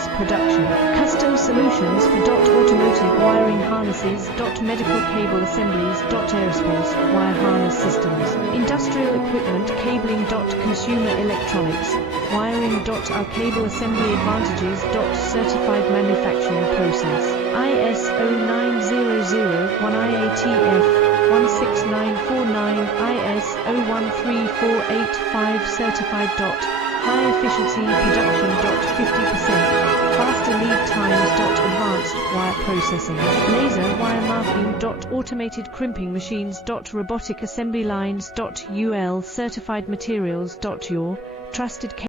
process production. Custom solutions for automotive wiring harnesses, medical cable assemblies, aerospace wire harness systems, industrial equipment cabling, consumer electronics, wiring, our cable assembly advantages, certified manufacturing process. ISO 9001 IATF 16949 IS 013485 certified. High efficiency production. 50% faster lead times. Advanced wire processing, laser wire marking. Automated crimping machines. Robotic assembly lines. UL certified materials. Your trusted